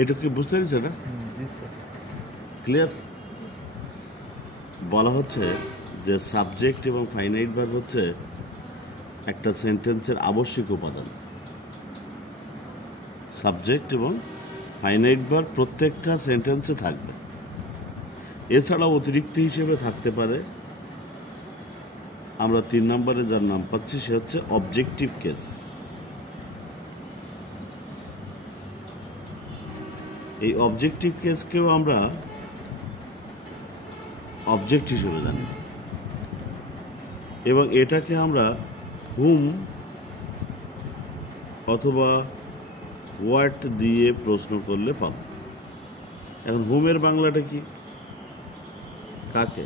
এটা কি বুঝতে পেরেছে না? জি স্যার। ক্লিয়ার? বলা হচ্ছে যে সাবজেক্ট এবং ফাইনাইট ভার্ব হচ্ছে একটা সেন্টেন্সের আবশ্যিক উপাদান। সাবজেক্ট এবং ফাইনাইট ভার্ব প্রত্যেকটা সেন্টেন্সে থাকবে। এছাড়াও অতিরিক্ত হিসেবে থাকতে পারে, আমরা 3 নম্বরে যার নাম পাচ্ছি সে হচ্ছে অবজেক্টিভ কেস। এই অবজেক্টিভ কেসকেও আমরা অবজেক্ট হিসেবে জানি এবং এটাকে আমরা হুম অথবা হোয়াট দিয়ে প্রশ্ন করলে পাব। এখন হুমের বাংলাটা কি? কাকে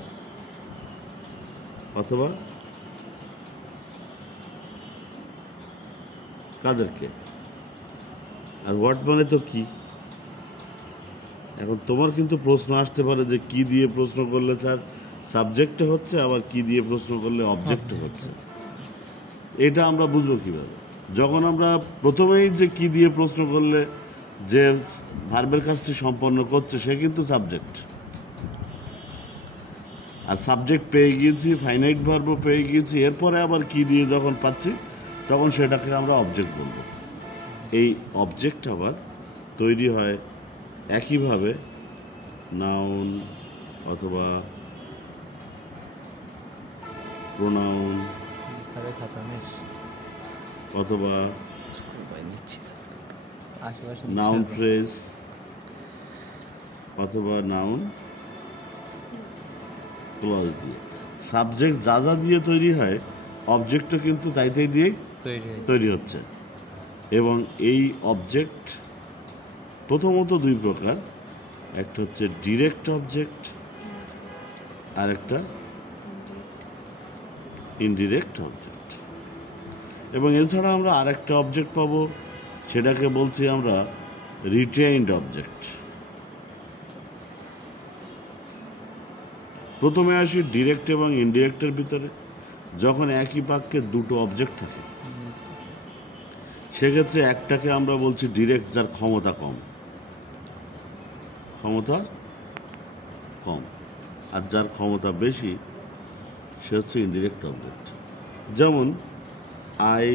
অথবা কাদেরকে। আর হোয়াট মানে তো কি। এখন তোমার কিন্তু প্রশ্ন আসতে পারে যে কি দিয়ে প্রশ্ন করলে স্যার সাবজেক্টে হচ্ছে, আবার কি দিয়ে প্রশ্ন করলে অবজেক্টে হচ্ছে। এটা আমরা বুঝবো কিভাবে? যখন আমরা প্রথমেই যে কি দিয়ে প্রশ্ন করলে যে ভার্বের কাজটি সম্পন্ন করছে সে কিন্তু সাবজেক্ট, আর সাবজেক্ট পেয়ে গিয়েছি, ফাইনাইট ভার্বও পেয়ে গিয়েছি, এরপরে আবার কি দিয়ে যখন পাচ্ছি তখন সেটাকে আমরা অবজেক্ট বলবো। এই অবজেক্ট আবার তৈরি হয় একইভাবে নাউন অথবা প্রোনাউন অথবা নাউন ফ্রেজ অথবা নাউন ক্লজ দিয়ে। সাবজেক্ট যা যা দিয়ে তৈরি হয় অবজেক্টও কিন্তু তাই তাই দিয়ে তৈরি হচ্ছে। এবং এই অবজেক্ট প্রথমত দুই প্রকার, একটা হচ্ছে ডিরেক্ট অবজেক্ট আর একটা ইনডিরেক্ট অবজেক্ট। এবং এছাড়া আমরা আরেকটা অবজেক্ট পাবো, সেটাকে বলছি আমরা রিটেইনড অবজেক্ট। প্রথমে আসি ডিরেক্ট এবং ইনডিরেক্টের ভিতরে। যখন একই বাক্যে দুটো অবজেক্ট থাকে সেক্ষেত্রে একটাকে আমরা বলছি ডিরেক্ট, যার ক্ষমতা কম, আর যার ক্ষমতা বেশি সে হচ্ছে ইনডিরেক্ট অবজেক্ট। যেমন আই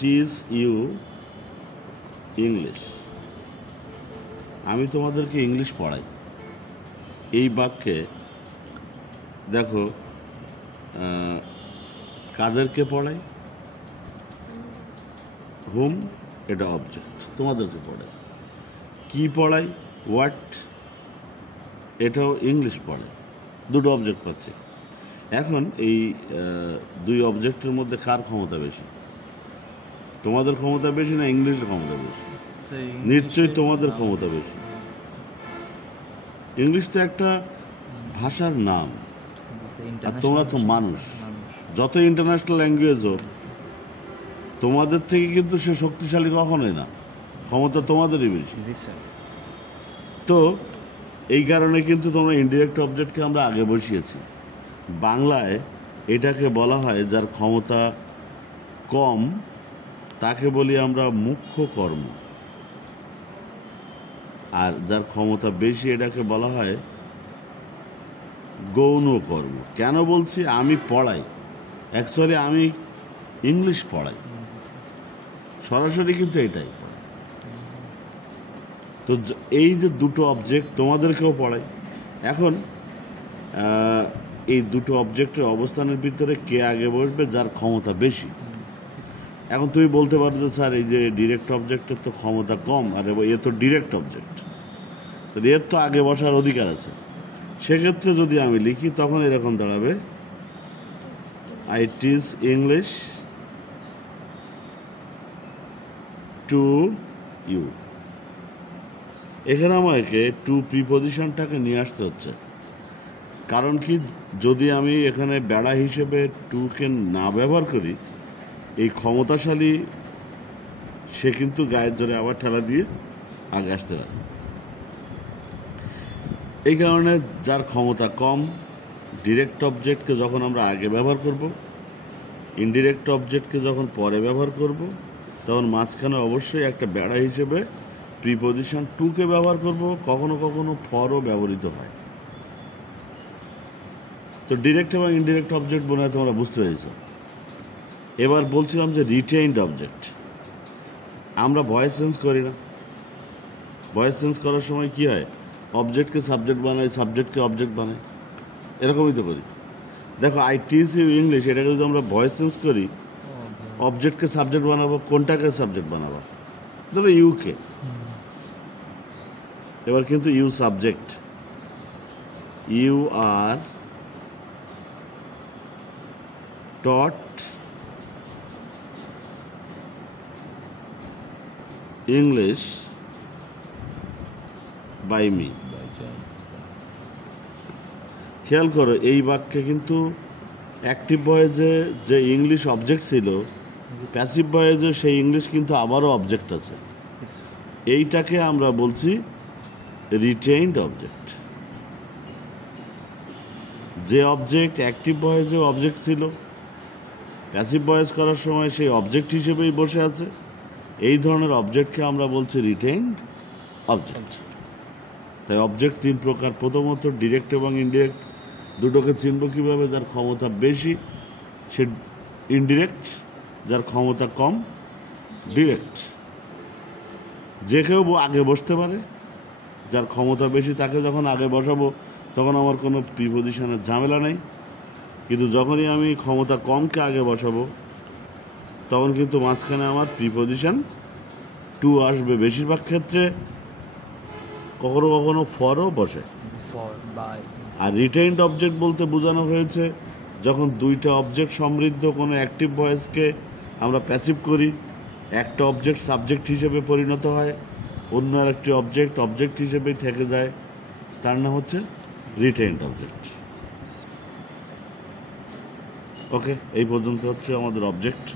টিচ ইউ ইংলিশ, আমি তোমাদেরকে ইংলিশ পড়াই। এই বাক্যে দেখো কাদেরকে পড়াই? হুম, এটা অবজেক্ট, তোমাদেরকে পড়াই। কি পড়াই? হোয়াট, এটাও ইংলিশ পড়াই। দুটো অবজেক্ট পাচ্ছি। এখন এই দুই অবজেক্টের মধ্যে কার ক্ষমতা বেশি? তোমাদের ক্ষমতা বেশি না ইংলিশের ক্ষমতা বেশি? নিশ্চয়ই তোমাদের ক্ষমতা বেশি। ইংলিশ তো একটা ভাষার নাম, আর তোমরা তো মানুষ। যত ইন্টারন্যাশনাল ল্যাঙ্গুয়েজ হোক তোমাদের থেকে কিন্তু সে শক্তিশালী কখনোই না, ক্ষমতা তোমাদেরই বেশি। তো এই কারণে কিন্তু তোমরা ইনডিরেক্ট অবজেক্টকে আমরা আগে বসিয়েছি। বাংলায় এটাকে বলা হয় যার ক্ষমতা কম তাকে বলি আমরা মুখ্য কর্ম, আর যার ক্ষমতা বেশি এটাকে বলা হয় গৌণ কর্ম। কেন বলছি? আমি পড়াই, অ্যাকচুয়ালি আমি ইংলিশ পড়াই, সরাসরি কিন্তু এটাই। তো এই যে দুটো অবজেক্ট তোমাদেরকেও পড়াই। এখন এই দুটো অবজেক্টের অবস্থানের ভিতরে কে আগে বসবে? যার ক্ষমতা বেশি। এখন তুমি বলতে পারো যে স্যার এই যে ডিরেক্ট অবজেক্টের তো ক্ষমতা কম, আর এ তো ডিরেক্ট অবজেক্ট, তো এর তো আগে বসার অধিকার আছে। সেক্ষেত্রে যদি আমি লিখি তখন এরকম দাঁড়াবে I teach English to you. এখানে আমাকে টু প্রিপজিশনটাকে নিয়ে আসতে হচ্ছে। কারণ কি, যদি আমি এখানে বেড়া হিসেবে টুকে না ব্যবহার করি, এই ক্ষমতাশালী সে কিন্তু গায়ের জোরে আবার ঠেলা দিয়ে আগে আসতে পারে। এই কারণে যার ক্ষমতা কম, ডিরেক্ট অবজেক্টকে যখন আমরা আগে ব্যবহার করব, ইনডিরেক্ট অবজেক্টকে যখন পরে ব্যবহার করব, তখন মাঝখানে অবশ্যই একটা বেড়া হিসেবে প্রিপজিশন টুকে ব্যবহার করব, কখনো কখনো ফরও ব্যবহৃত হয়। তো ডিরেক্ট এবং ইনডিরেক্ট অবজেক্ট মনে হয় তোমরা বুঝতে পেরেছ। এবার বলছিলাম যে রিটেইনড অবজেক্ট। আমরা ভয়েস চেঞ্জ করি না? ভয়েস চেঞ্জ করার সময় কি হয়? অবজেক্টকে সাবজেক্ট বানাই, সাবজেক্টকে অবজেক্ট বানাই, এরকমই তো করি। দেখো, আই টিচ ইউ ইংলিশ, এটাকে যদি আমরা ভয়েস চেঞ্জ করি, অবজেক্টকে সাবজেক্ট বানাবো, কোনটাকে সাবজেক্ট বানাবো? ধরো ইউকে, এবার কিন্তু you subject, you are taught English by me. খেয়াল করো, এই বাক্যে কিন্তু অ্যাক্টিভ ভয়েসে যে ইংলিশ অবজেক্ট ছিল, প্যাসিভ ভয়েসে সেই ইংলিশ কিন্তু আবারও অবজেক্ট আছে। এইটাকে আমরা বলছি রিটেইনড অবজেক্ট। যে অবজেক্ট অ্যাক্টিভ ভয়েসে অবজেক্ট ছিল, প্যাসিভ ভয়েস করার সময় সেই অবজেক্ট হিসেবেই বসে আছে, এই ধরনের অবজেক্টকে আমরা বলছি রিটেইনড অবজেক্ট। তাই অবজেক্ট তিন প্রকার। প্রথমত ডিরেক্ট এবং ইনডিরেক্ট। দুটোকে চিনব কীভাবে? যার ক্ষমতা বেশি সে ইনডিরেক্ট, যার ক্ষমতা কম ডিরেক্ট। যে কেউ আগে বসতে পারে, যার ক্ষমতা বেশি তাকে যখন আগে বসাবো তখন আমার কোনো প্রিপজিশনের ঝামেলা নেই। কিন্তু যখনই আমি ক্ষমতা কমকে আগে বসাবো তখন কিন্তু মাঝখানে আমার প্রিপজিশন টু আসবে। বেশিরভাগ ক্ষেত্রে কখনো কখনো ফরও বসে। আর রিটেইনড অবজেক্ট বলতে বোঝানো হয়েছে যখন দুইটা অবজেক্ট সমৃদ্ধ কোনো অ্যাক্টিভ ভয়েসকে আমরা প্যাসিভ করি, একটা অবজেক্ট সাবজেক্ট হিসেবে পরিণত হয়, অন্য আরেকটি অবজেক্ট হিসেবেই থেকে যায়, তার নাম হচ্ছে রিটেইনড অবজেক্ট। ওকে, এই পর্যন্ত হচ্ছে আমাদের অবজেক্ট।